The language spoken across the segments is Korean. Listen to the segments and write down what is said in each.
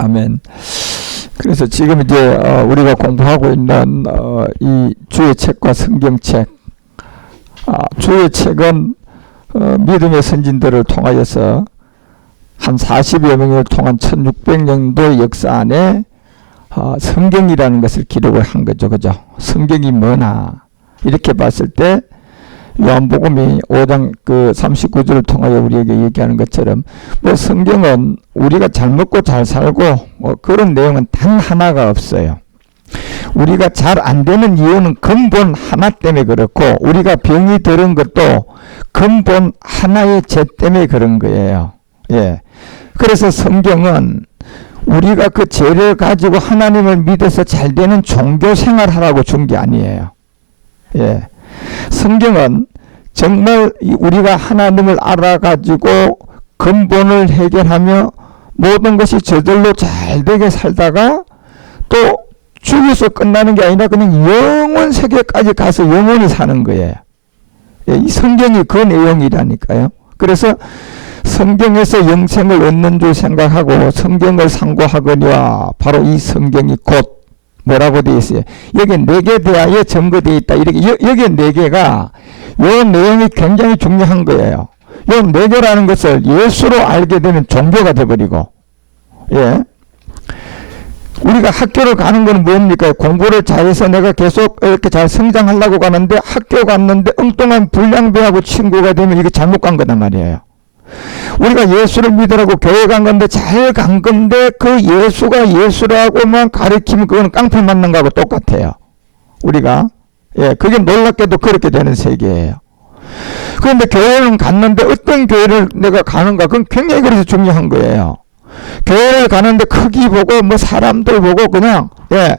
아멘. 그래서 지금 이제 우리가 공부하고 있는 이 주의 책과 성경책, 주의 책은 믿음의 선진들을 통하여서 한 40여 명을 통한 1600년도의 역사 안에 성경이라는 것을 기록을 한 거죠. 그죠? 성경이 뭐나 이렇게 봤을 때 요한복음이 5장 39절을 통하여 우리에게 얘기하는 것처럼 뭐 성경은 우리가 잘 먹고 잘 살고 그런 내용은 단 하나가 없어요. 우리가 잘 안 되는 이유는 근본 하나 때문에 그렇고 우리가 병이 들은 것도 근본 하나의 죄 때문에 그런 거예요. 예. 그래서 성경은 우리가 그 죄를 가지고 하나님을 믿어서 잘 되는 종교 생활하라고 준 게 아니에요. 예. 성경은 정말 우리가 하나님을 알아가지고 근본을 해결하며 모든 것이 저절로 잘 되게 살다가 또 죽어서 끝나는 게 아니라 그냥 영원 세계까지 가서 영원히 사는 거예요. 예, 이 성경이 그 내용이라니까요. 그래서 성경에서 영생을 얻는 줄 생각하고 성경을 상고하거니와 바로 이 성경이 곧 뭐라고 되어 있어요? 여기 4개 대하에 점거되어 있다. 이렇게 여기 4개가 요 내용이 굉장히 중요한 거예요. 요 4개라는 것을 예수로 알게 되면 종교가 돼버리고, 예. 우리가 학교를 가는 건 뭡니까? 공부를 잘해서 내가 계속 이렇게 잘 성장하려고 가는데 학교 갔는데 엉뚱한 불량배하고 친구가 되면 이게 잘못 간 거단 말이에요. 우리가 예수를 믿으라고 교회 간 건데 잘 간 건데 그 예수가 예수라고만 가르치면 그건 깡패 맞는 거하고 똑같아요. 우리가. 예, 그게 놀랍게도 그렇게 되는 세계예요. 그런데 교회는 갔는데 어떤 교회를 내가 가는가 그건 굉장히 그래서 중요한 거예요. 교회를 가는데 크기 보고 뭐 사람들 보고 그냥 예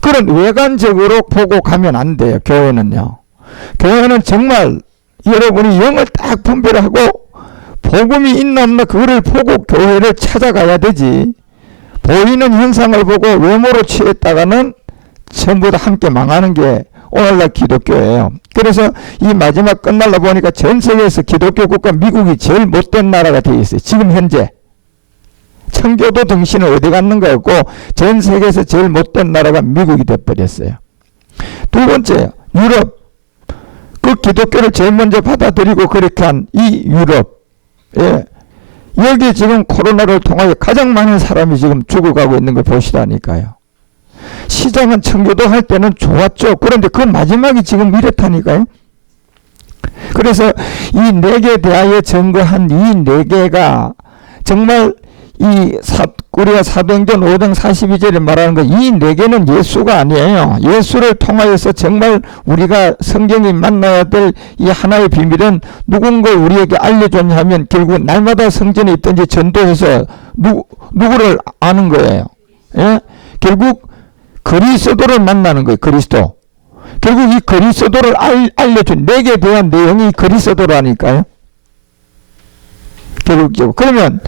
그런 외관적으로 보고 가면 안 돼요. 교회는요. 교회는 정말 여러분이 영을 딱 분별하고 복음이 있나 없나 그거를 보고 교회를 찾아가야 되지. 보이는 현상을 보고 외모로 취했다가는 전부 다 함께 망하는 게 오늘날 기독교예요. 그래서 이 마지막 끝날라 보니까 전 세계에서 기독교 국가 미국이 제일 못된 나라가 되어 있어요. 지금 현재. 청교도 정신은 어디 갔는 거였고 전 세계에서 제일 못된 나라가 미국이 돼버렸어요. 두 번째, 유럽. 그 기독교를 제일 먼저 받아들이고 그렇게 한 이 유럽. 예. 여기 지금 코로나를 통하여 가장 많은 사람이 지금 죽어가고 있는 걸 보시라니까요. 시장은 청교도 할 때는 좋았죠. 그런데 그 마지막이 지금 이렇다니까요. 그래서 이 4개 대하에 증거한 이 4개가 정말 우리가 사도행전 5장 42절에 말하는 거, 이 4개는 예수가 아니에요. 예수를 통하여서 정말 우리가 성경이 만나야 될 이 하나의 비밀은 누군가 우리에게 알려줬냐 하면 결국 날마다 성전에 있든지 전도해서 누구를 아는 거예요. 예? 결국 그리스도를 만나는 거예요. 그리스도. 결국 이 그리스도를 알려준 4개에 대한 내용이 그리스도라니까요. 결국적으로. 그러면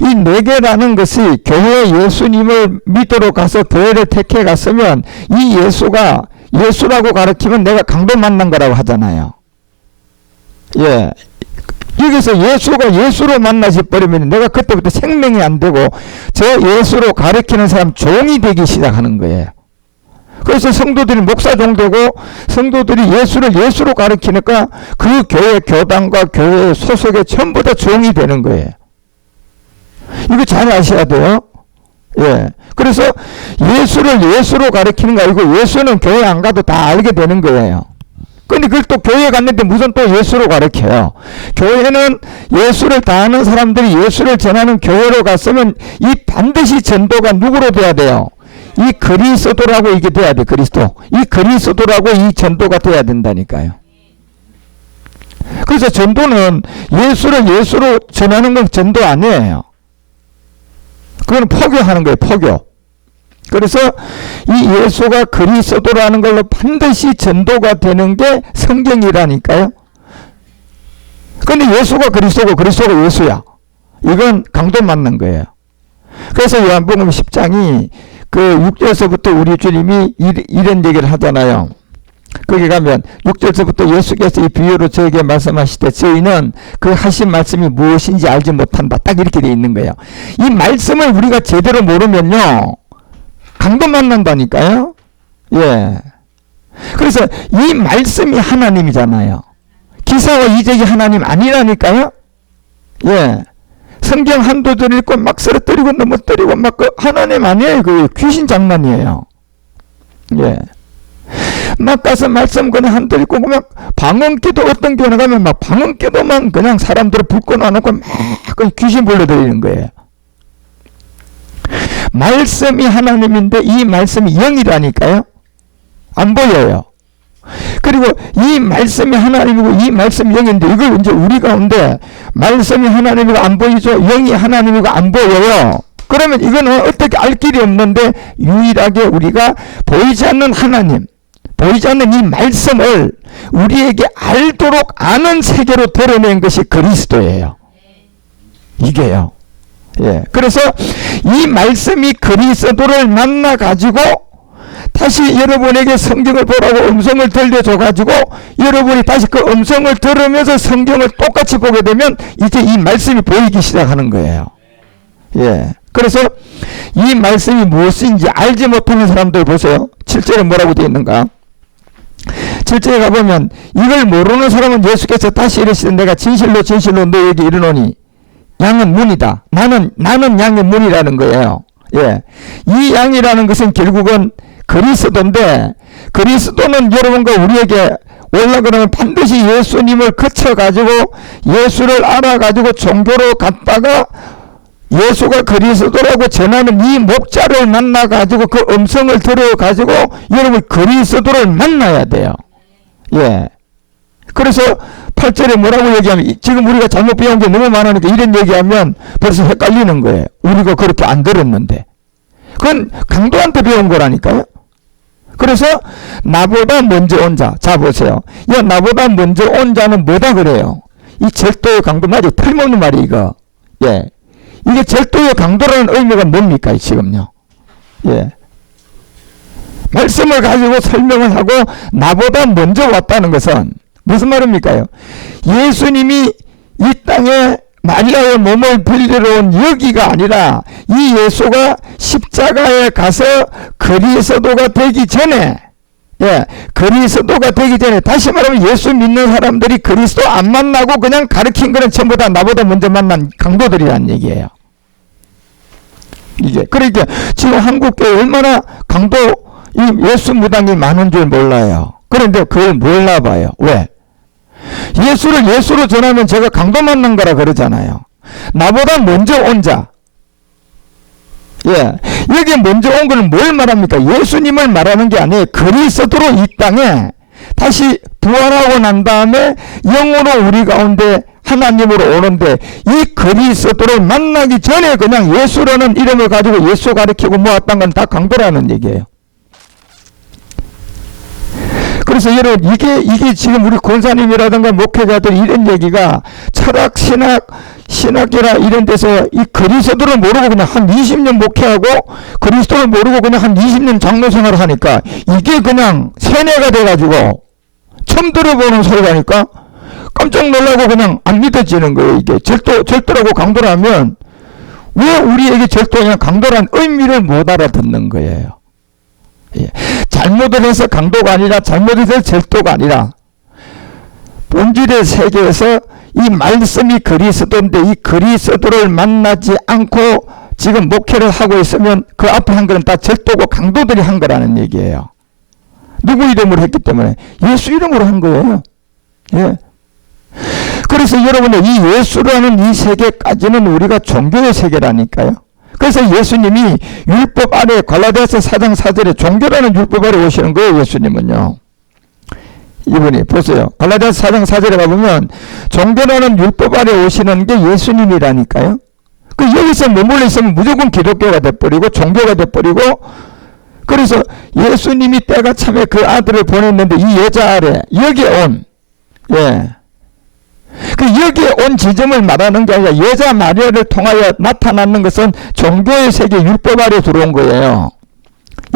이 4개라는 것이 교회 예수님을 믿으러 가서 교회를 택해 갔으면 이 예수가 예수라고 가르치면 내가 강도 만난 거라고 하잖아요. 예. 여기서 예수가 예수로 만나지 버리면 내가 그때부터 생명이 안 되고 저 예수로 가르치는 사람 종이 되기 시작하는 거예요. 그래서 성도들이 목사종 되고 성도들이 예수를 예수로 가르치니까 그 교회 교단과 교회 소속에 전부 다 종이 되는 거예요. 이거 잘 아셔야 돼요. 예. 그래서 예수를 예수로 가르치는 거 아니고 예수는 교회 안 가도 다 알게 되는 거예요. 근데 그걸 또 교회 갔는데 무슨 또 예수로 가르쳐요. 교회는 예수를 다 아는 사람들이 예수를 전하는 교회로 갔으면 이 반드시 전도가 누구로 돼야 돼요? 이 그리스도라고 이게 돼야 돼. 그리스도. 이 그리스도라고 이 전도가 돼야 된다니까요. 그래서 전도는 예수를 예수로 전하는 건 전도 아니에요. 그건 포교하는 거예요. 포교. 그래서 이 예수가 그리스도라는 걸로 반드시 전도가 되는 게 성경이라니까요. 그런데 예수가 그리스도고 그리스도가 예수야. 이건 강도 맞는 거예요. 그래서 요한복음 10장이 그 6절에서부터 우리 주님이 이런 얘기를 하잖아요. 거기 가면 6절서부터 예수께서 이 비유로 저에게 말씀하시되 저희는 그 하신 말씀이 무엇인지 알지 못한다. 딱 이렇게 돼 있는 거예요. 이 말씀을 우리가 제대로 모르면요, 강도 만난다니까요. 예. 그래서 이 말씀이 하나님이잖아요. 기사와 이적이 하나님 아니라니까요. 예. 성경 한도들 읽고 막 쓰러뜨리고 넘어뜨리고 막 그 하나님 아니에요. 그 귀신 장난이에요. 예. 막 가서 말씀 그냥 한도 읽고 막 방언기도 어떤 교회 가면 막 방언기도만 그냥 사람들을 불고 놔놓고 막 귀신 불러들이는 거예요. 말씀이 하나님인데 이 말씀이 영이라니까요. 안 보여요. 그리고 이 말씀이 하나님이고 이 말씀이 영인데 이걸 이제 우리 가운데 말씀이 하나님이고 안 보이죠. 영이 하나님이고 안 보여요. 그러면 이거는 어떻게 알 길이 없는데 유일하게 우리가 보이지 않는 하나님, 보이지 않는 이 말씀을 우리에게 알도록 아는 세계로 드러낸 것이 그리스도예요. 이게요. 예. 그래서 이 말씀이 그리스도를 만나 가지고 다시 여러분에게 성경을 보라고 음성을 들려줘 가지고 여러분이 다시 그 음성을 들으면서 성경을 똑같이 보게 되면 이제 이 말씀이 보이기 시작하는 거예요. 예. 그래서 이 말씀이 무엇인지 알지 못하는 사람들 보세요. 7절에 뭐라고 되어 있는가? 7절에 가보면 이걸 모르는 사람은 예수께서 다시 이르시되 내가 진실로 진실로 너에게 이르노니 양은 문이다. 나는 양의 문이라는 거예요. 예. 이 양이라는 것은 결국은 그리스도인데 그리스도는 여러분과 우리에게 올라 그러면 반드시 예수님을 거쳐가지고 예수를 알아가지고 종교로 갔다가 예수가 그리스도라고 전하는 이 목자를 만나가지고 그 음성을 들어가지고 여러분 그리스도를 만나야 돼요. 예. 그래서 8절에 뭐라고 얘기하면 지금 우리가 잘못 배운 게 너무 많으니까 이런 얘기하면 벌써 헷갈리는 거예요. 우리가 그렇게 안 들었는데. 그건 강도한테 배운 거라니까요. 그래서 나보다 먼저 온 자. 자 보세요. 야 나보다 먼저 온 자는 뭐다 그래요. 이 절도의 강도 말이 틀림없는 말이 이거. 예. 이게 절도의 강도라는 의미가 뭡니까 지금요. 예. 말씀을 가지고 설명을 하고 나보다 먼저 왔다는 것은 무슨 말입니까? 예수님이 이 땅에 마리아의 몸을 빌리러 온 여기가 아니라 이 예수가 십자가에 가서 그리스도가 되기 전에, 예, 그리스도가 되기 전에, 다시 말하면 예수 믿는 사람들이 그리스도 안 만나고 그냥 가르친 거는 전부 다 나보다 먼저 만난 강도들이란 얘기예요. 이게 그러니까 지금 한국교회 얼마나 강도 이 예수 무당이 많은 줄 몰라요. 그런데 그걸 몰라봐요. 왜? 예수를 예수로 전하면 제가 강도 만난 거라 그러잖아요. 나보다 먼저 온 자. 예. 여기 먼저 온 거는 뭘 말합니까? 예수님을 말하는 게 아니에요. 그리스도로 이 땅에 다시 부활하고 난 다음에 영으로 우리 가운데 하나님으로 오는데 이 그리스도를 만나기 전에 그냥 예수라는 이름을 가지고 예수 가르치고 모았던 건 다 강도라는 얘기예요. 그래서 여러분 이게 지금 우리 권사님이라든가 목회자들이 이런 얘기가 철학 신학이라 이런 데서 이 그리스도를 모르고 그냥 한 20년 목회하고 그리스도를 모르고 그냥 한 20년 장로 생활을 하니까 이게 그냥 세뇌가 돼가지고 처음 들어보는 소리라니까 깜짝 놀라고 그냥 안 믿어지는 거예요. 이게 절도라고 강도라면 왜 우리에게 절도냐 강도란 의미를 못 알아듣는 거예요. 예. 잘못을 해서 강도가 아니라 잘못해서 절도가 아니라 본질의 세계에서 이 말씀이 그리스도인데 이 그리스도를 만나지 않고 지금 목회를 하고 있으면 그 앞에 한 거는 다 절도고 강도들이 한 거라는 얘기예요. 누구 이름으로 했기 때문에? 예수 이름으로 한 거예요. 예. 그래서 여러분의 이 예수라는 이 세계까지는 우리가 종교의 세계라니까요. 그래서 예수님이 율법 아래 갈라디아서 4장 4절에 종교라는 율법 아래 오시는 거예요. 예수님은요. 이분이 보세요. 갈라디아서 4장 4절에 가보면 종교라는 율법 아래 오시는 게 예수님이라니까요. 그 여기서 머물러 있으면 무조건 기독교가 돼버리고 종교가 돼버리고 그래서 예수님이 때가 참에 그 아들을 보냈는데 이 여자 아래 여기에 온 예. 그 여기에 온 지점을 말하는 게 아니라 여자 마리아를 통하여 나타나는 것은 종교의 세계 율법 아래 들어온 거예요.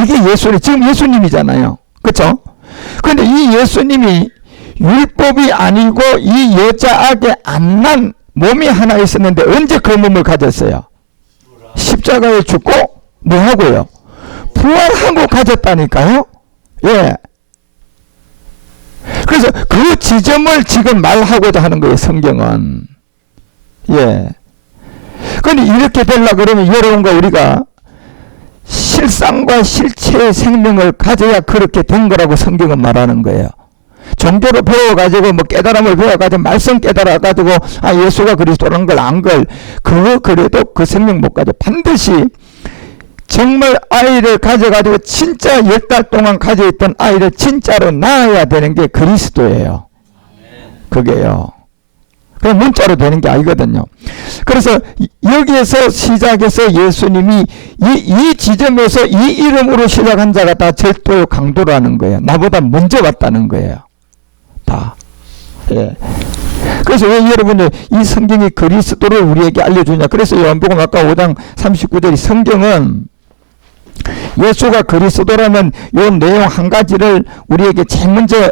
이게 예수님, 지금 예수님이잖아요. 그렇죠? 그런데 이 예수님이 율법이 아니고 이 여자에게 안 난 몸이 하나 있었는데 언제 그 몸을 가졌어요? 십자가에 죽고 뭐 하고요? 부활하고 가졌다니까요. 예. 그래서 그 지점을 지금 말하고자 하는 거예요, 성경은. 예. 그런데 이렇게 되려고 그러면 여러분과 우리가 실상과 실체의 생명을 가져야 그렇게 된 거라고 성경은 말하는 거예요. 종교로 배워가지고 뭐 깨달음을 배워가지고 말씀 깨달아가지고 아 예수가 그리스도라는 걸 안 걸 그거 그래도 그 생명 못 가져. 반드시 정말 아이를 가져가지고 진짜 10달 동안 가져있던 아이를 진짜로 낳아야 되는 게 그리스도예요. 그게요. 그냥 문자로 되는 게 아니거든요. 그래서 여기에서 시작해서 예수님이 이 지점에서 이 이름으로 시작한 자가 다 절도 강도라는 거예요. 나보다 먼저 왔다는 거예요. 다. 예. 그래서 왜 여러분들 이 성경이 그리스도를 우리에게 알려주냐. 그래서 요한복음 아까 5장 39절이 성경은 예수가 그리스도라는 요 내용 한 가지를 우리에게 제일 먼저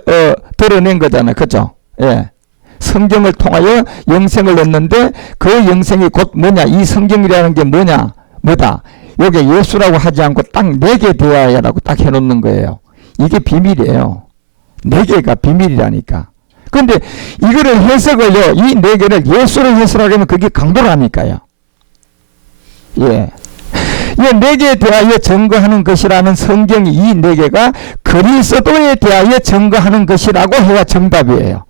드러낸 거잖아요. 그죠? 예. 성경을 통하여 영생을 얻는데 그 영생이 곧 뭐냐? 이 성경이라는 게 뭐냐? 뭐다? 요게 예수라고 하지 않고 딱 4개 되어야라고 딱 해놓는 거예요. 이게 비밀이에요. 4개가 비밀이라니까. 근데 이거를 해석을요, 이 4개를 예수를 해석하려면 그게 강도라니까요. 예. 이 4개에 대하여 증거하는 것이라는 성경이 이 4개가 그리스도에 대하여 증거하는 것이라고 해야 정답이에요.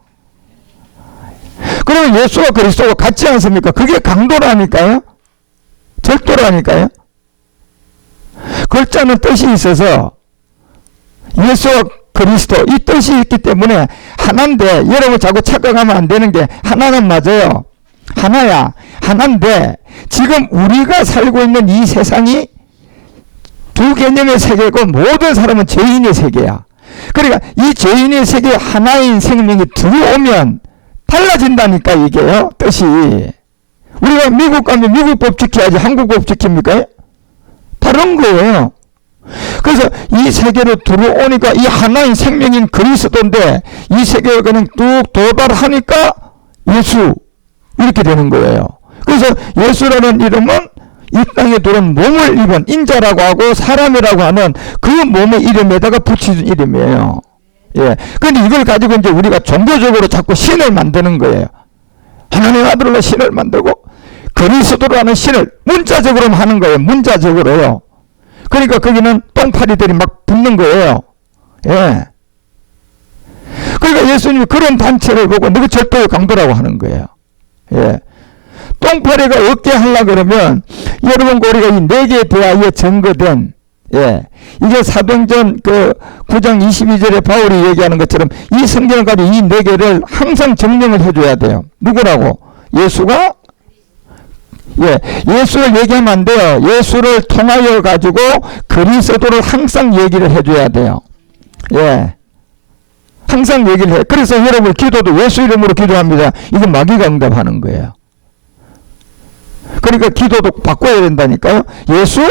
그러면 예수와 그리스도가 같지 않습니까? 그게 강도라니까요. 절도라니까요. 글자는 뜻이 있어서 예수와 그리스도 이 뜻이 있기 때문에 하나인데 여러분 자꾸 착각하면 안 되는 게 하나는 맞아요. 하나야. 하나인데 지금 우리가 살고 있는 이 세상이 두 개념의 세계고 모든 사람은 죄인의 세계야. 그러니까 이 죄인의 세계에 하나인 생명이 들어오면 달라진다니까 이게요. 뜻이. 우리가 미국 가면 미국 법 지켜야지 한국 법 지킵니까? 다른 거예요. 그래서 이 세계로 들어오니까 이 하나인 생명인 그리스도인데 이 세계에 그냥 뚝 도달하니까 예수 이렇게 되는 거예요. 그래서 예수라는 이름은 이 땅에 들어온 몸을 입은 인자라고 하고 사람이라고 하는 그 몸의 이름에다가 붙이는 이름이에요. 예. 근데 이걸 가지고 이제 우리가 종교적으로 자꾸 신을 만드는 거예요. 하나님 아들로 신을 만들고 그리스도라는 신을 문자적으로 하는 거예요. 문자적으로요. 그러니까 거기는 똥파리들이 막 붙는 거예요. 예. 그러니까 예수님이 그런 단체를 보고 너가 절도의 강도라고 하는 거예요. 예. 똥파리가 없게 하려고 그러면 여러분과 우리가 이 4개에 대하여 증거된 예. 이게 사도행전 그 9장 22절에 바울이 얘기하는 것처럼 이 성경을 가지고 이 4개를 항상 정령을 해줘야 돼요. 누구라고? 예수가 예, 예수를 얘기하면 안 돼요. 예수를 통하여 가지고 그리스도를 항상 얘기를 해줘야 돼요. 예. 항상 얘기를 해요. 그래서 여러분 기도도 예수 이름으로 기도합니다. 이건 마귀가 응답하는 거예요. 그러니까 기도도 바꿔야 된다니까요. 예수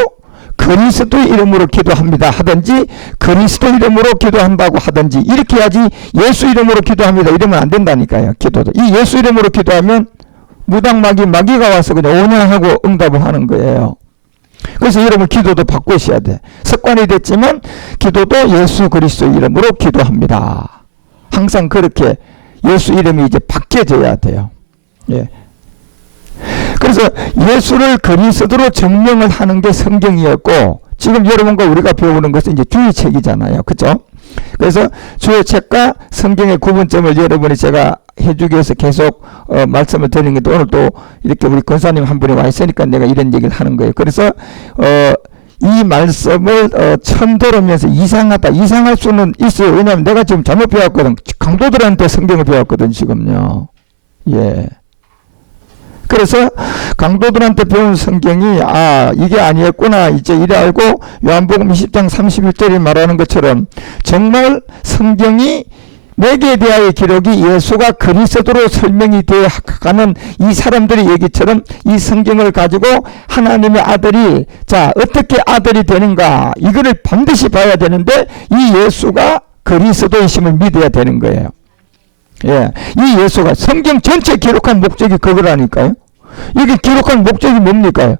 그리스도 이름으로 기도합니다 하든지 그리스도 이름으로 기도한다고 하든지 이렇게 해야지 예수 이름으로 기도합니다 이러면 안 된다니까요. 기도도. 이 예수 이름으로 기도하면 무당마귀 마귀가 와서 그냥 오냐하고 응답을 하는 거예요. 그래서 여러분 기도도 바꾸셔야 돼. 습관이 됐지만 기도도 예수 그리스도 이름으로 기도합니다. 항상 그렇게 예수 이름이 이제 바뀌어져야 돼요. 예. 그래서 예수를 그리스도로 증명을 하는 게 성경이었고 지금 여러분과 우리가 배우는 것은 이제 주의책이잖아요. 그죠? 그래서 주의책과 성경의 구분점을 여러분이 제가 해주기 위해서 계속 말씀을 드리는 건데 오늘 또 이렇게 우리 권사님 한 분이 와 있으니까 내가 이런 얘기를 하는 거예요. 그래서 이 말씀을 처음 들으면서 이상할 수는 있어요. 왜냐하면 내가 지금 잘못 배웠거든. 강도들한테 성경을 배웠거든 지금요. 예. 그래서 강도들한테 배운 성경이 이게 아니었구나 이제 이래 알고 요한복음 20장 31절이 말하는 것처럼 정말 성경이 4개에 대하여 기록이 예수가 그리스도로 설명이 되어 가는 이 사람들의 얘기처럼 이 성경을 가지고 하나님의 아들이 자 어떻게 아들이 되는가 이거를 반드시 봐야 되는데 이 예수가 그리스도이심을 믿어야 되는 거예요. 예, 이 예수가 성경 전체 기록한 목적이 그거라니까요. 이게 기록한 목적이 뭡니까?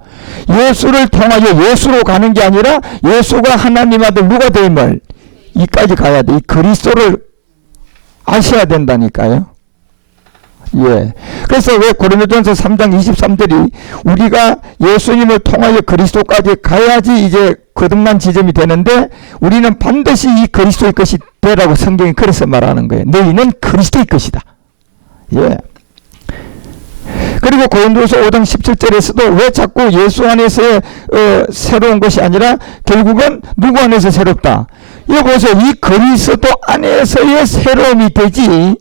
예수를 통하여 예수로 가는 게 아니라 예수가 하나님 아들 누가 됨을 이까지 가야 돼. 이 그리스도를 아셔야 된다니까요. 예. 그래서 왜 고린도전서 3장 23절이 우리가 예수님을 통하여 그리스도까지 가야지 이제 거듭난 지점이 되는데 우리는 반드시 이 그리스도의 것이 되라고 성경이 그래서 말하는 거예요. 너희는 그리스도의 것이다. 예. 그리고 고린도서 5장 17절에서도 왜 자꾸 예수 안에서의 새로운 것이 아니라 결국은 누구 안에서 새롭다. 이거 보세요. 이 그리스도 안에서의 새로움이 되지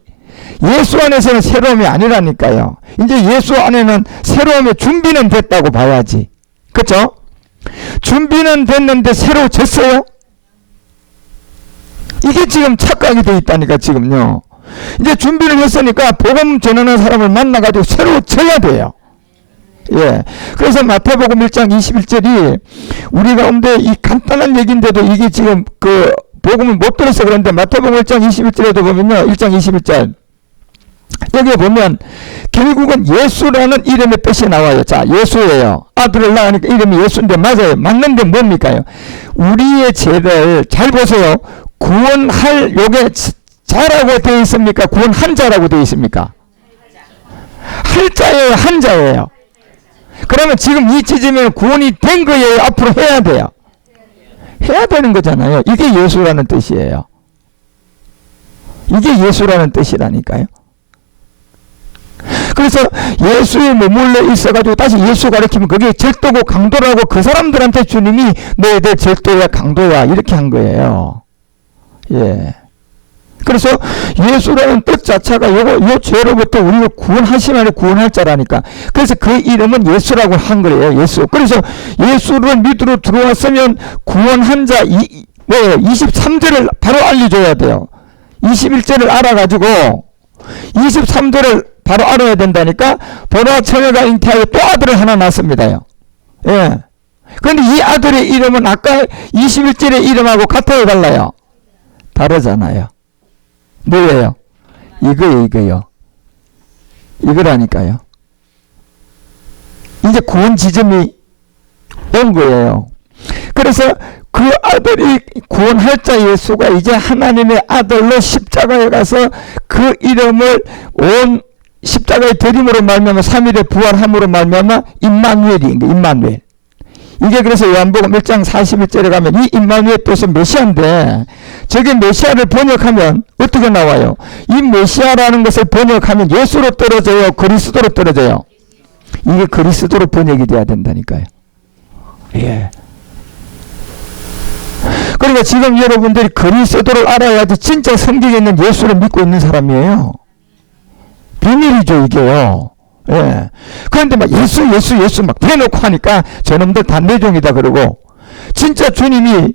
예수 안에서는 새로움이 아니라니까요. 이제 예수 안에는 새로움의 준비는 됐다고 봐야지. 그렇죠? 준비는 됐는데 새로워졌어요? 이게 지금 착각이 돼 있다니까 지금요. 이제 준비를 했으니까 복음 전하는 사람을 만나가지고 새로워져야 돼요. 예. 그래서 마태복음 1장 21절이 우리 가운데 이 간단한 얘기인데도 이게 지금 그 복음을 못 들어서 그런데 마태복음 1장 21절에도 보면요. 1장 21절. 여기에 보면 결국은 예수라는 이름의 뜻이 나와요. 자, 예수예요. 아들을 낳으니까 이름이 예수인데 맞아요. 맞는데 뭡니까요? 우리의 죄를 잘 보세요. 구원할 요게 자라고 되어 있습니까? 구원한 자라고 되어 있습니까? 할자예요, 한자예요. 그러면 지금 이 지점에 구원이 된 거예요. 앞으로 해야 돼요. 해야 되는 거잖아요. 이게 예수라는 뜻이에요. 이게 예수라는 뜻이라니까요. 그래서 예수에 머물러 있어가지고 다시 예수 가르치면 그게 절도고 강도라고 그 사람들한테 주님이 너희들 절도야 강도야 이렇게 한 거예요. 예. 그래서 예수라는 뜻 자체가 요 죄로부터 우리를 구원하시면 구원할 자라니까. 그래서 그 이름은 예수라고 한 거예요. 예수. 그래서 예수를 믿으러 들어왔으면 구원한 자 23절을 바로 알려줘야 돼요. 21절을 알아가지고 23절을 바로 알아야 된다니까. 보라 처녀가 잉태하여 또 아들을 하나 낳습니다요. 예. 그런데 이 아들의 이름은 아까 21절의 이름하고 같아요, 달라요? 다르잖아요. 뭐예요? 이거요. 이거라니까요. 이제 구원 지점이 온 거예요. 그래서 그 아들이 구원할 자 예수가 이제 하나님의 아들로 십자가에 가서 그 이름을 온 십자가의 드림으로 말미암아 3일에 부활함으로 말미암아 임마누엘인 거예요. 임마누엘. 이게 그래서 요한복음 1장 41절에 가면 이 임마누엘 뜻은 메시아인데 저게 메시아를 번역하면 어떻게 나와요? 이 메시아라는 것을 번역하면 예수로 떨어져요? 그리스도로 떨어져요? 이게 그리스도로 번역이 돼야 된다니까요. 예. 그러니까 지금 여러분들이 그리스도를 알아야지 진짜 성경에 있는 예수를 믿고 있는 사람이에요. 비밀이죠 이게요. 예. 그런데 막 예수 막 대놓고 하니까 저놈들 다 내종이다 그러고 진짜 주님이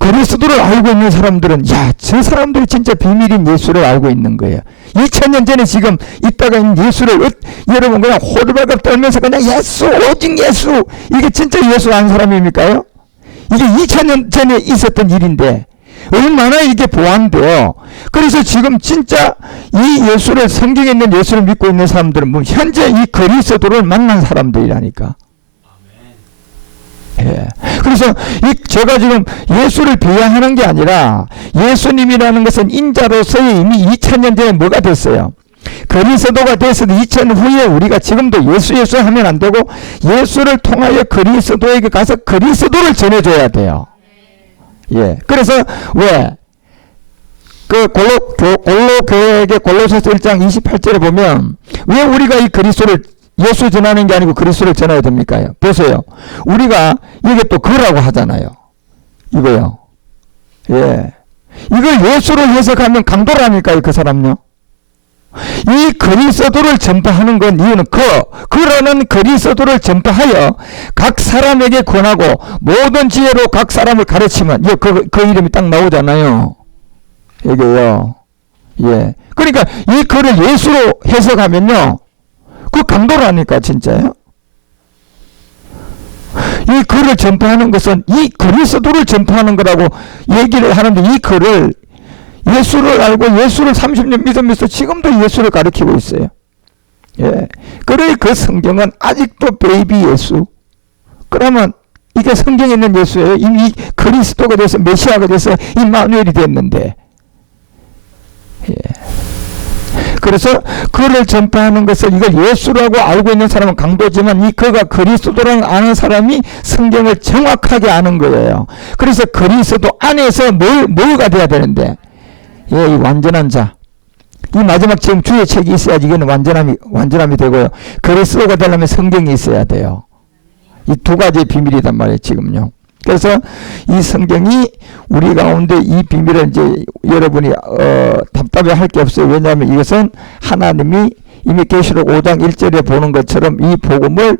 그리스도를 알고 있는 사람들은 야, 저 사람들이 진짜 비밀인 예수를 알고 있는 거예요. 2000년 전에 지금 있다가 있는 예수를 여러분 그냥 호들갑 떨면서 그냥 예수 오직 예수 이게 진짜 예수 아는 사람입니까요? 이게 2000년 전에 있었던 일인데 얼마나 이게 보안돼요. 그래서 지금 진짜 이 예수를 성경에 있는 예수를 믿고 있는 사람들은 뭐 현재 이 그리스도를 만난 사람들이라니까. 예. 그래서 제가 지금 예수를 비하하는 게 아니라 예수님이라는 것은 인자로서의 이미 2000년 전에 뭐가 됐어요? 그리스도가 됐어도 2000년 후에 우리가 지금도 예수 하면 안 되고 예수를 통하여 그리스도에게 가서 그리스도를 전해줘야 돼요. 예. 그래서 왜? 그 골로 교회에게 골로새서 1장 28절에 보면 왜 우리가 이 그리스도를 예수 전하는 게 아니고 그리스도를 전해야 됩니까? 보세요. 우리가 이게 또 그거라고 하잖아요. 이거요. 예. 이걸 예수로 해석하면 강도라니까요, 그 사람요. 이 그리스도를 전파하는 건 이유는 그러는 그리스도를 전파하여 각 사람에게 권하고 모든 지혜로 각 사람을 가르치면 그 이름이 딱 나오잖아요. 이게요. 예. 그러니까 이 글을 예수로 해석하면요. 그 강도라니까 진짜요. 이 글을 전파하는 것은 이 그리스도를 전파하는 거라고 얘기를 하는데 이 글을 예수를 알고 예수를 30년 믿으면서 지금도 예수를 가르치고 있어요. 예. 그래 그 성경은 아직도 베이비 예수. 그러면 이게 성경에 있는 예수예요. 이미 그리스도가 돼서 메시아가 돼서 임마누엘이 됐는데. 예. 그래서 그를 전파하는 것을 이걸 예수라고 알고 있는 사람은 강도지만 이 그가 그리스도라는 아는 사람이 성경을 정확하게 아는 거예요. 그래서 그리스도 안에서 뭐가 돼야 되는데, 예, 이 완전한 자. 이 마지막 지금 주의 책이 있어야지 이게 완전함이 되고요. 그리스도가 되려면 성경이 있어야 돼요. 이 두 가지의 비밀이란 말이에요, 지금요. 그래서 이 성경이 우리 가운데 이 비밀을 이제 여러분이 답답해 할 게 없어요. 왜냐하면 이것은 하나님이 이미 계시록 5장 1절에 보는 것처럼 이 복음을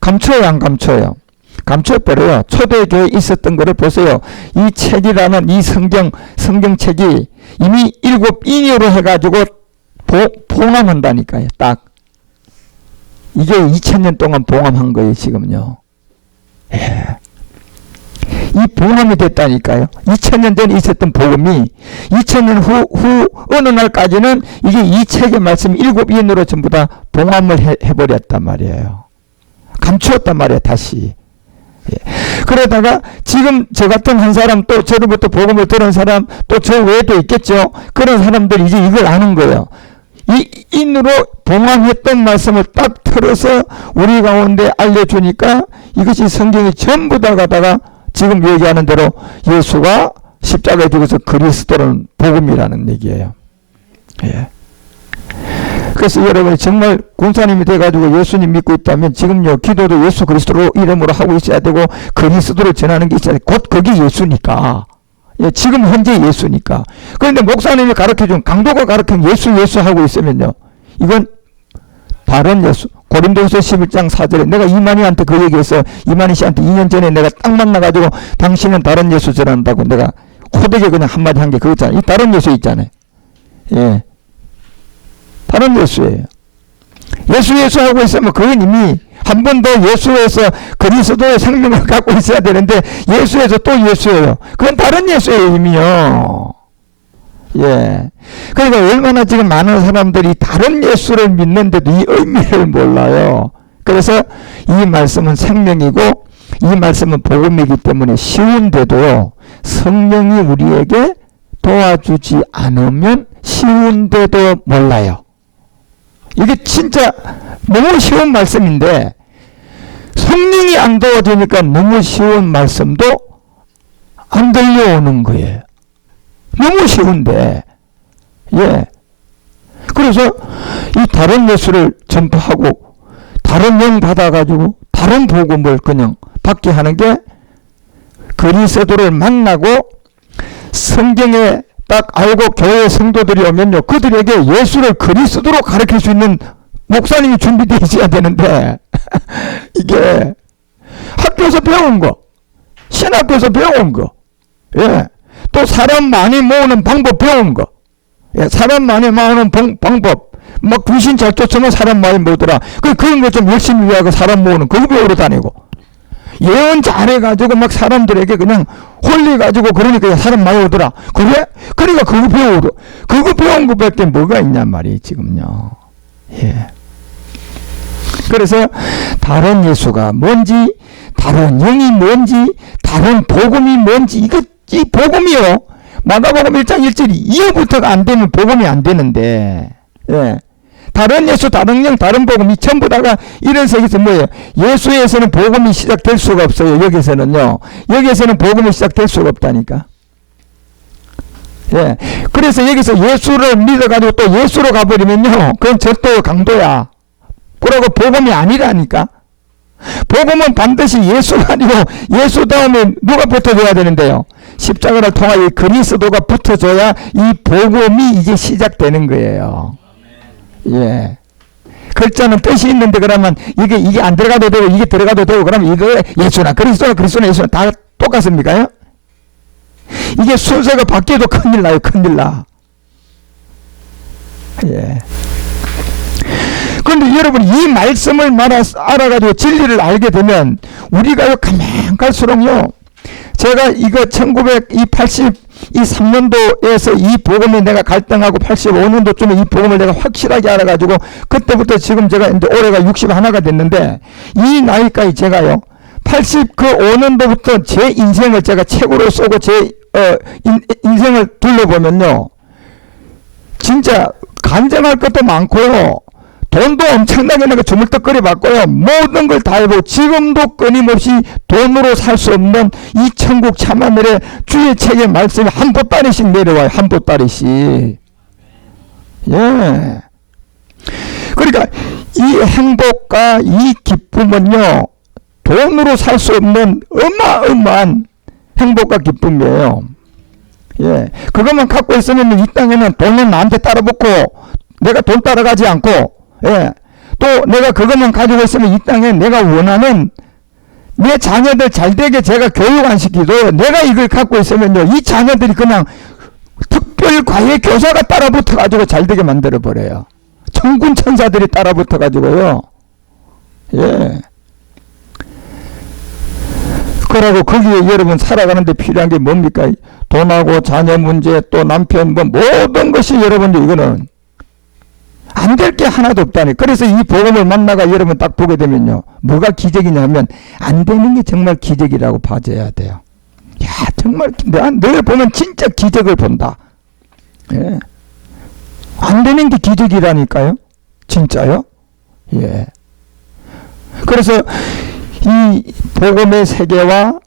감춰요, 안 감춰요? 감춰버려요. 초대교회에 있었던 거를 보세요. 이 책이라는 이 성경책이 이미 7인으로 해가지고 봉함한다니까요. 딱. 이게 2000년 동안 봉함한 거예요, 지금요. 예. 이 봉함이 됐다니까요. 2000년 전에 있었던 복음이 2000년 후 어느 날까지는 이게 이 책의 말씀 7인으로 전부 다 봉함을 해버렸단 말이에요. 감추었단 말이에요, 다시. 예. 그러다가 지금 저 같은 한 사람 또 저로부터 복음을 들은 사람 또 저 외에도 있겠죠. 그런 사람들이 이제 이걸 아는 거예요. 이 인으로 봉함했던 말씀을 딱 틀어서 우리 가운데 알려주니까 이것이 성경이 전부 다 가다가 지금 얘기하는 대로 예수가 십자가에 죽어서 그리스도는 복음이라는 얘기예요. 예. 그래서 여러분이 정말 군사님이 돼가지고 예수님 믿고 있다면 지금요 기도도 예수 그리스도로 이름으로 하고 있어야 되고 그리스도를 전하는 게 있어야 돼. 곧 그게 예수니까. 예, 지금 현재 예수니까. 그런데 목사님이 가르쳐준 강도가 가르친 예수 하고 있으면요. 이건 다른 예수. 고린도후서 11장 4절에 내가 이만희한테 그 얘기해서 이만희 씨한테 2년 전에 내가 딱 만나가지고 당신은 다른 예수 전한다고 내가 호되게 그냥 한마디 한 게 그거 있잖아요. 이 다른 예수 있잖아요. 예. 다른 예수예요. 예수 하고 있으면 그건 이미 한 번 더 예수에서 그리스도의 생명을 갖고 있어야 되는데 예수에서 또 예수예요. 그건 다른 예수예요, 이미요. 예. 그러니까 얼마나 지금 많은 사람들이 다른 예수를 믿는데도 이 의미를 몰라요. 그래서 이 말씀은 생명이고 이 말씀은 복음이기 때문에 쉬운데도요. 성령이 우리에게 도와주지 않으면 쉬운데도 몰라요. 이게 진짜 너무 쉬운 말씀인데 성령이 안 도와주니까 너무 쉬운 말씀도 안 들려오는 거예요. 너무 쉬운데. 예. 그래서 이 다른 예수를 전파하고 다른 영 받아가지고 다른 복음을 그냥 받게 하는 게 그리스도를 만나고 성경에 딱 알고 교회 성도들이 오면요. 그들에게 예수를 그리스도로 가르칠 수 있는 목사님이 준비되어 있어야 되는데 이게 학교에서 배운 거, 신학교에서 배운 거, 예. 또 사람 많이 모으는 방법 배운 거, 예. 사람 많이 모으는 방법, 막 귀신 잘 쫓으면 사람 많이 모으더라. 그런 거 좀 열심히 배우고 사람 모으는 그거 배우러 다니고 예언 잘해가지고 막 사람들에게 그냥 홀려가지고 그러니까 사람 많이 오더라. 그래? 그러니까 그거 배우고 그거 배운 것밖에 뭐가 있냔 말이에요 지금요. 예. 그래서 다른 예수가 뭔지, 다른 영이 뭔지, 다른 복음이 뭔지 이 복음이요. 마가복음 1장 1절이 이후부터가 안 되면 복음이 안 되는데, 예. 다른 예수, 다른 영, 다른 복음이 전부 다가 이런 세계에서 뭐예요? 예수에서는 복음이 시작될 수가 없어요. 여기서는요. 여기서는 복음이 시작될 수가 없다니까. 예. 그래서 여기서 예수를 믿어가지고 또 예수로 가버리면요. 그건 절도 강도야. 그러고 복음이 아니라니까. 복음은 반드시 예수가 아니고 예수 다음에 누가 붙어줘야 되는데요. 십자가를 통하여 그리스도가 붙어줘야 이 복음이 이제 시작되는 거예요. 예. 글자는 뜻이 있는데 그러면 이게 안 들어가도 되고 이게 들어가도 되고 그러면 이거 예수나 그리스도나 예수나 다 똑같습니까요? 이게 순서가 바뀌어도 큰일 나요. 큰일 나. 예. 그런데 여러분 이 말씀을 알아가지고 진리를 알게 되면 우리가 가만 갈수록요. 제가 이거 1980 이 3년도에서 이 복음에 내가 갈등하고 85년도쯤에 이 복음을 내가 확실하게 알아가지고 그때부터 지금 제가 이제 올해가 61가 됐는데 이 나이까지 제가요 85년도부터 제 인생을 제가 책으로 쓰고 제 인생을 둘러보면요 진짜 간증할 것도 많고요 돈도 엄청나게 내가 주물떡거리 받고요 모든 걸 다 해보고 지금도 끊임없이 돈으로 살 수 없는 이 천국 참하늘의 주의 책의 말씀이 한 보따리씩 내려와요. 한 보따리씩. 예. 그러니까 이 행복과 이 기쁨은요 돈으로 살 수 없는 어마어마한 행복과 기쁨이에요. 예. 그것만 갖고 있으면 이 땅에는 돈은 나한테 따라붙고 내가 돈 따라가지 않고 예. 또 내가 그것만 가지고 있으면 이 땅에 내가 원하는 내 자녀들 잘되게 제가 교육 안 시키도 내가 이걸 갖고 있으면요 이 자녀들이 그냥 특별 과외 교사가 따라붙어 가지고 잘되게 만들어 버려요. 천군 천사들이 따라붙어 가지고요. 예. 그러고 거기에 여러분 살아가는데 필요한 게 뭡니까? 돈하고 자녀 문제 또 남편 뭐 모든 것이 여러분들 이거는 안 될 게 하나도 없다니. 그래서 이 복음을 만나가 여러분 딱 보게 되면요 뭐가 기적이냐면 안 되는 게 정말 기적이라고 봐줘야 돼요. 야 정말 내가 늘 보면 진짜 기적을 본다. 예. 안 되는 게 기적이라니까요. 진짜요. 예. 그래서 이 복음의 세계와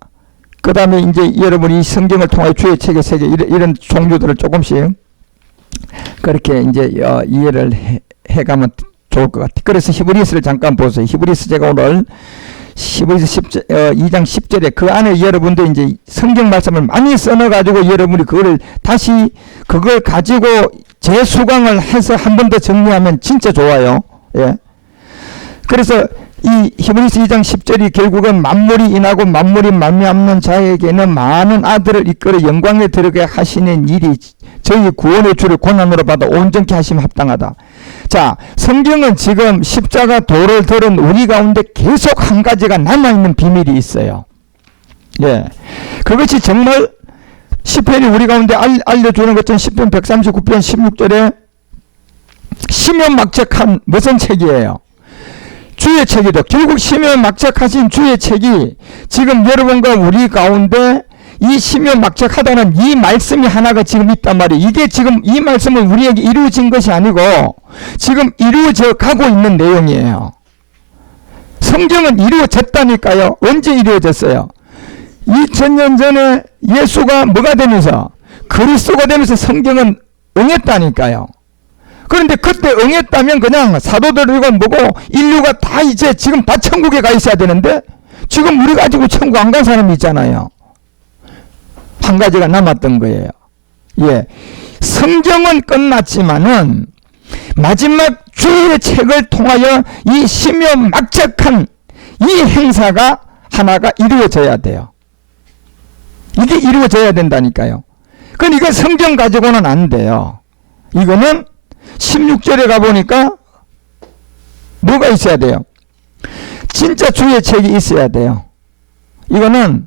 그 다음에 이제 여러분이 성경을 통해 주의 책의 세계 이런 종류들을 조금씩 그렇게 이제 이해를 해가면 좋을 것 같아요. 그래서 히브리서를 잠깐 보세요. 히브리서 제가 오늘 히브리서 2장 10절에 그 안에 여러분들 이제 성경 말씀을 많이 써놔가지고 여러분이 그걸 다시 그걸 가지고 재수강을 해서 한 번 더 정리하면 진짜 좋아요. 예. 그래서 이 히브리서 2장 10절이 결국은 만물이 인하고 만물이 말미암는 자에게는 많은 아들을 이끌어 영광에 들어게 하시는 일이 저희 구원의 주를 고난으로 받아 온전케 하시면 합당하다. 자, 성경은 지금 십자가 도를 들은 우리 가운데 계속 한 가지가 남아있는 비밀이 있어요. 예. 그것이 정말 시편이 우리 가운데 알려주는 것처럼 시편 139편 16절에 심연막적한 무슨 책이에요? 주의 책이죠. 결국 심연막적하신 주의 책이 지금 여러분과 우리 가운데 이 심연막적하다는 이 말씀이 하나가 지금 있단 말이에요. 이게 지금 이 말씀은 우리에게 이루어진 것이 아니고 지금 이루어져 가고 있는 내용이에요. 성경은 이루어졌다니까요. 언제 이루어졌어요? 2000년 전에 예수가 뭐가 되면서 그리스도가 되면서 성경은 응했다니까요. 그런데 그때 응했다면 그냥 사도들이고 뭐고 인류가 다 이제 지금 다 천국에 가 있어야 되는데 지금 우리 가지고 천국 안 간 사람이 있잖아요. 한 가지가 남았던 거예요. 예. 성경은 끝났지만은 마지막 주의 책을 통하여 이 심연막적한 이 행사가 하나가 이루어져야 돼요. 이게 이루어져야 된다니까요. 그건 이거 성경 가지고는 안 돼요. 이거는 16절에 가보니까 뭐가 있어야 돼요? 진짜 주의 책이 있어야 돼요. 이거는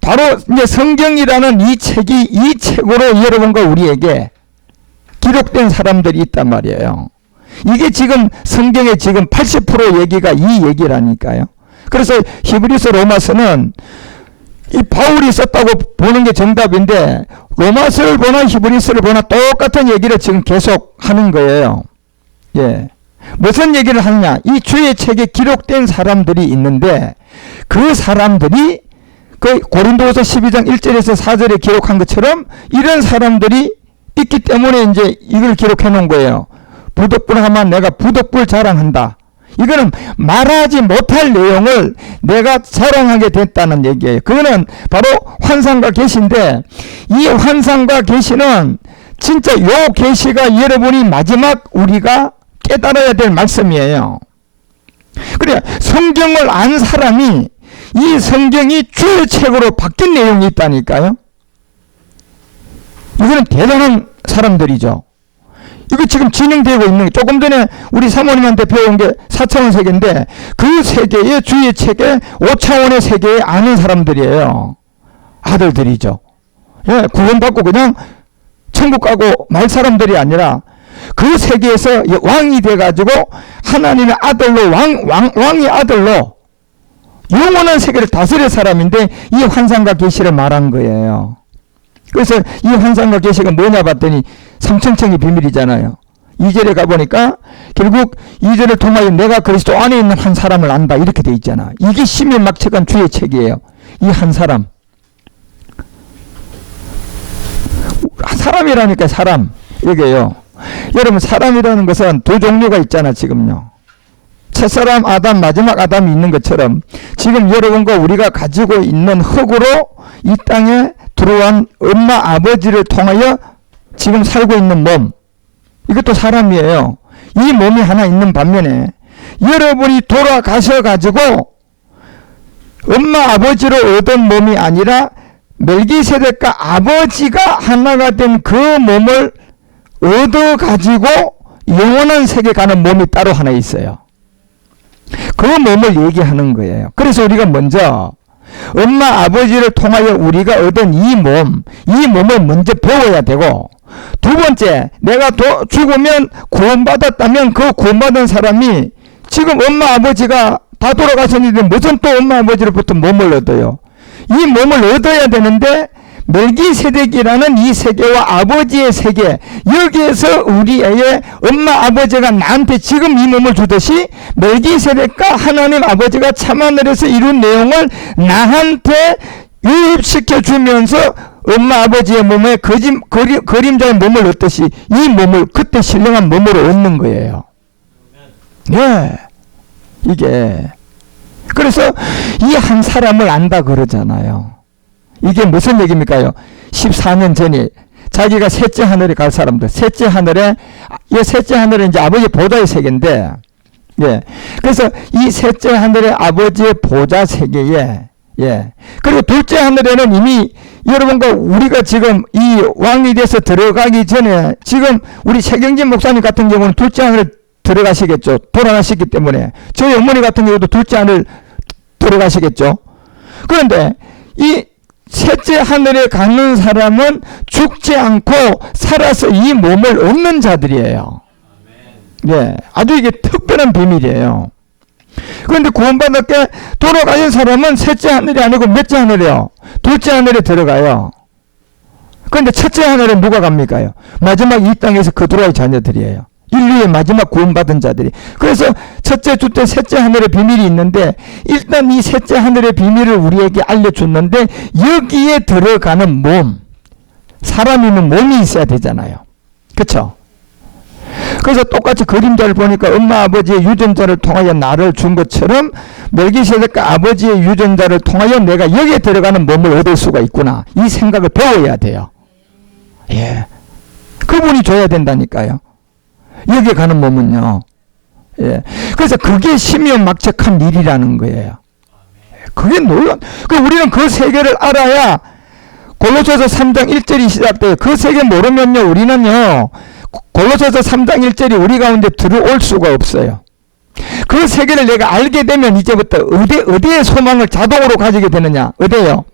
바로 이제 성경이라는 이 책이 이 책으로 여러분과 우리에게 기록된 사람들이 있단 말이에요. 이게 지금 성경의 지금 80% 얘기가 이 얘기라니까요. 그래서 히브리서 로마서는 이 바울이 썼다고 보는 게 정답인데 로마서를 보나 히브리서를 보나 똑같은 얘기를 지금 계속 하는 거예요. 예. 무슨 얘기를 하느냐? 이 주의 책에 기록된 사람들이 있는데 그 사람들이 그 고린도후서 12장 1절에서 4절에 기록한 것처럼 이런 사람들이 있기 때문에 이제 이걸 기록해 놓은 거예요. 부덕불 하면 내가 부덕불 자랑한다. 이거는 말하지 못할 내용을 내가 자랑하게 됐다는 얘기예요. 그거는 바로 환상과 계시인데 이 환상과 계시는 진짜 요 계시가 여러분이 마지막 우리가 깨달아야 될 말씀이에요. 그래 성경을 안 사람이 이 성경이 주의 책으로 바뀐 내용이 있다니까요. 이거는 대단한 사람들이죠. 이거 지금 진행되고 있는 게 조금 전에 우리 사모님한테 배운 게 4차원 세계인데 그 세계의 주의 책에 5차원의 세계에 아는 사람들이에요. 아들들이죠. 예, 구원받고 그냥 천국 가고 말 사람들이 아니라 그 세계에서 왕이 돼가지고 하나님의 아들로 왕의 아들로 영원한 세계를 다스릴 사람인데 이 환상과 계시를 말한 거예요. 그래서 이 환상과 계시가 뭐냐 봤더니 삼천청의 비밀이잖아요. 2절에 가보니까 결국 2절을 통하여 내가 그리스도 안에 있는 한 사람을 안다 이렇게 돼 있잖아. 이게 심연막측한 주의 책이에요. 이 한 사람. 사람이라니까 사람. 이게요. 여러분 사람이라는 것은 두 종류가 있잖아 지금요. 첫사람 아담 마지막 아담이 있는 것처럼 지금 여러분과 우리가 가지고 있는 흙으로 이 땅에 들어온 엄마 아버지를 통하여 지금 살고 있는 몸 이것도 사람이에요. 이 몸이 하나 있는 반면에 여러분이 돌아가셔 가지고 엄마 아버지로 얻은 몸이 아니라 멜기세덱과 아버지가 하나가 된 그 몸을 얻어 가지고 영원한 세계 가는 몸이 따로 하나 있어요. 그 몸을 얘기하는 거예요. 그래서 우리가 먼저 엄마 아버지를 통하여 우리가 얻은 이 몸을 먼저 배워야 되고, 두 번째 내가 죽으면 구원받았다면 그 구원받은 사람이 지금 엄마 아버지가 다 돌아가셨는데 무슨 또 엄마 아버지로부터 몸을 얻어요. 이 몸을 얻어야 되는데 멜기세덱이라는 이 세계와 아버지의 세계, 여기에서 우리의 엄마 아버지가 나한테 지금 이 몸을 주듯이 멜기세덱과 하나님 아버지가 참하늘에서 이룬 내용을 나한테 유입시켜 주면서 엄마 아버지의 몸에 그림자의 몸을 얻듯이 이 몸을 그때 신령한 몸으로 얻는 거예요. 네. 이게 그래서 이 한 사람을 안다 그러잖아요. 이게 무슨 얘기입니까요? 14년 전에 자기가 셋째 하늘에 갈 사람들, 셋째 하늘에 이제 아버지 보좌의 세계인데, 예. 그래서 이 셋째 하늘의 아버지의 보좌 세계에, 예. 그리고 둘째 하늘에는 이미 여러분과 우리가 지금 이 왕이 돼서 들어가기 전에 지금 우리 최경진 목사님 같은 경우는 둘째 하늘에 들어가시겠죠. 돌아가시기 때문에. 저희 어머니 같은 경우도 둘째 하늘 들어가시겠죠. 그런데 이 셋째 하늘에 가는 사람은 죽지 않고 살아서 이 몸을 얻는 자들이에요. 예, 아주 이게 특별한 비밀이에요. 그런데 구원받았게 돌아가신 사람은 셋째 하늘이 아니고 몇째 하늘이에요? 둘째 하늘에 들어가요. 그런데 첫째 하늘에 누가 갑니까요? 마지막 이 땅에서 거두라의 자녀들이에요. 인류의 마지막 구원받은 자들이. 그래서 첫째, 둘째, 셋째 하늘의 비밀이 있는데 일단 이 셋째 하늘의 비밀을 우리에게 알려줬는데 여기에 들어가는 몸, 사람이면 몸이 있어야 되잖아요. 그렇죠? 그래서 똑같이 그림자를 보니까 엄마 아버지의 유전자를 통하여 나를 준 것처럼 멜기세덱과 아버지의 유전자를 통하여 내가 여기에 들어가는 몸을 얻을 수가 있구나. 이 생각을 배워야 돼요. 예, 그분이 줘야 된다니까요. 여기에 가는 몸은요. 예. 그래서 그게 심연막측한 일이라는 거예요. 그게 놀라. 우리는 그 세계를 알아야 골로새서 3장 1절이 시작돼요. 그 세계 모르면요, 우리는요, 골로새서 3장 1절이 우리 가운데 들어올 수가 없어요. 그 세계를 내가 알게 되면 이제부터 어디에 소망을 자동으로 가지게 되느냐? 어디에요?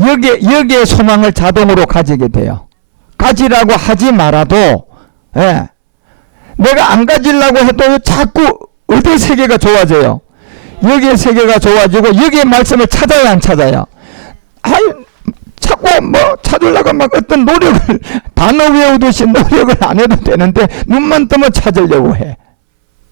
여기에 소망을 자동으로 가지게 돼요. 가지라고 하지 말아도, 예. 내가 안 가지려고 해도 자꾸 어디 세계가 좋아져요? 여기의 세계가 좋아지고 여기의 말씀을 찾아요, 안 찾아요? 자꾸 찾으려고 막 어떤 노력을 단어 외우듯이 노력을 안 해도 되는데 눈만 뜨면 찾으려고 해.